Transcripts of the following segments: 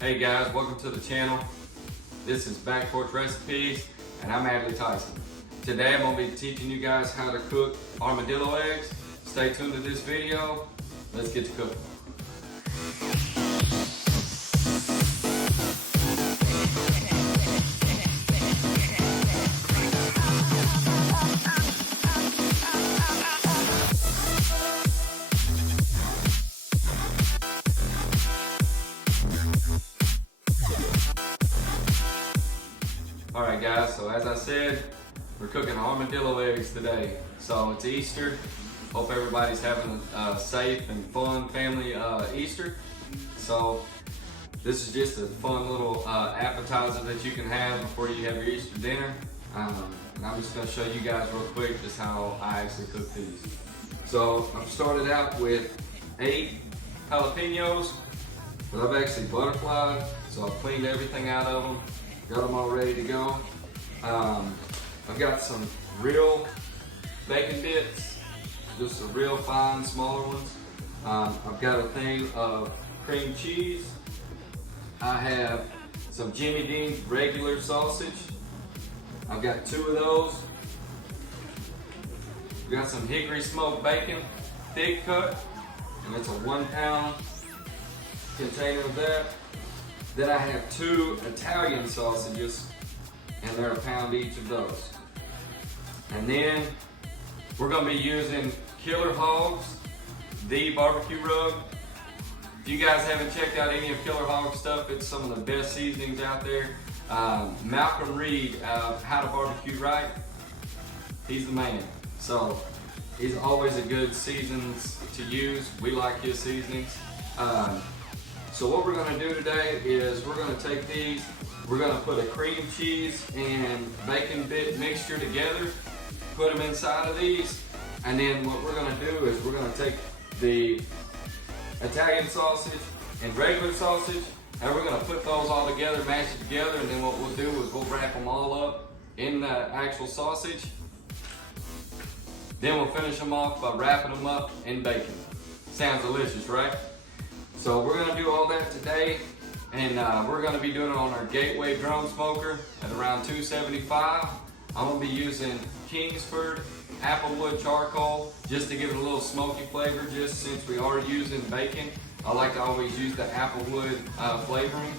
Hey guys, welcome to the channel. This is Back Porch Recipes and I'm Adley Tyson. Today I'm going to be teaching you guys how to cook armadillo eggs. Stay tuned to this video. Let's get to cooking. Alright guys, so as I said, we're cooking armadillo eggs today. So it's Easter. Hope everybody's having a safe and fun family Easter. So this is just a fun little appetizer that you can have before you have your Easter dinner. And I'm just going to show you guys real quick just how I actually cook these. So I've started out with 8 jalapeños, but I've actually butterflied. So I've cleaned everything out of them. Got them all ready to go. I've got some real bacon bits, just some real fine, smaller ones. I've got a thing of cream cheese. I have some Jimmy Dean's regular sausage. I've got 2 of those. I've got some hickory smoked bacon, thick cut, and it's a 1 pound container of that. Then I have 2 Italian sausages, and they're a pound each of those. And then we're going to be using Killer Hogs, the BBQ Rub. If you guys haven't checked out any of Killer Hog's stuff, it's some of the best seasonings out there. Malcolm Reed, How to Barbecue Right, he's the man. So he's always a good seasons to use. We like his seasonings. So what we're going to do today is we're going to take these, we're going to put a cream cheese and bacon bit mixture together, put them inside of these, and then what we're going to do is we're going to take the Italian sausage and regular sausage, and we're going to put those all together, mash it together, and then what we'll do is we'll wrap them all up in the actual sausage. Then we'll finish them off by wrapping them up in bacon. Sounds delicious, right? So we're going to do all that today, and we're going to be doing it on our Gateway drum smoker at around 275. I'm going to be using KINGSFORD applewood charcoal just to give it a little smoky flavor, just since we are using bacon. I like to always use the applewood flavoring.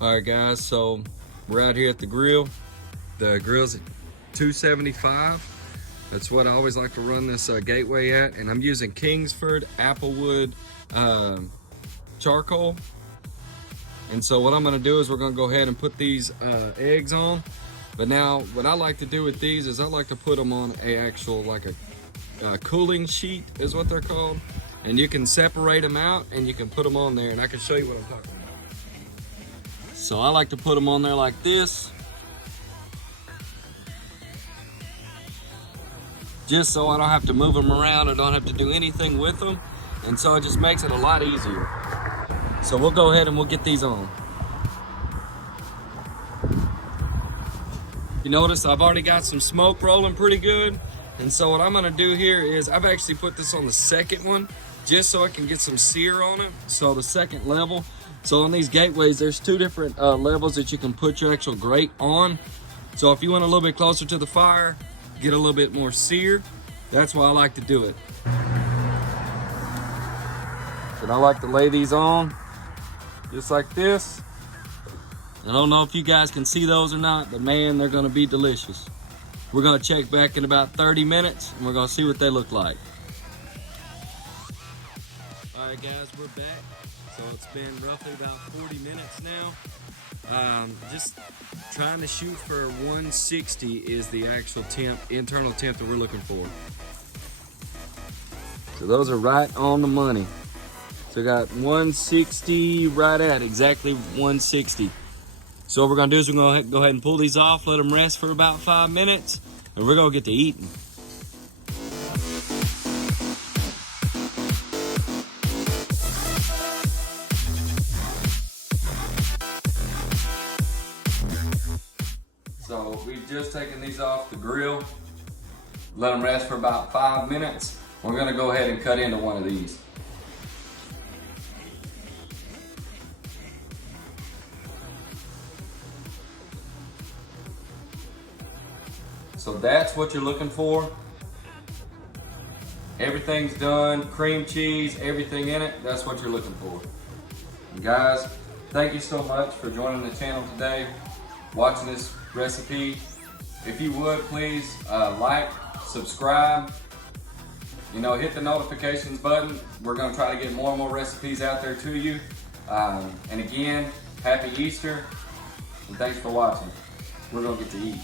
All right, guys, so we're out here at the grill. The grill's at 275. That's what I always like to run this gateway at, and I'm using KINGSFORD applewood charcoal. And so what I'm gonna do is we're gonna go ahead and put these eggs on. But now, what I like to do with these is I like to put them on a actual, like a cooling sheet is what they're called. And you can separate them out and you can put them on there, and I can show you what I'm talking about. So I like to put them on there like this, just so I don't have to move them around or don't have to do anything with them. And so it just makes it a lot easier. So we'll go ahead and we'll get these on. You notice I've already got some smoke rolling pretty good. And so what I'm gonna do here is I've actually put this on the second one just so I can get some sear on it. So the second level. So on these gateways, there's two different levels that you can put your actual grate on. So if you want a little bit closer to the fire, get a little bit more sear, that's why I like to do it. And I like to lay these on just like this. I don't know if you guys can see those or not, but man, they're gonna be delicious. We're gonna check back in about 30 minutes and we're gonna see what they look like. All right, guys, we're back. So it's been roughly about 40 minutes now. Just trying to shoot for 160 is the actual temp, internal temp that we're looking for. So those are right on the money. So we got 160 right at exactly 160. So what we're gonna do is we're gonna go ahead and pull these off, let them rest for about 5 minutes, and we're gonna get to eating. So we've just taken these off the grill, let them rest for about 5 minutes. We're gonna go ahead and cut into one of these. So that's what you're looking for. Everything's done, cream cheese, everything in it, that's what you're looking for. And guys, thank you so much for joining the channel today, watching this recipe. If you would, please like, subscribe, hit the notifications button. We're gonna try to get more and more recipes out there to you. And again, happy Easter, and thanks for watching. We're gonna get to eat.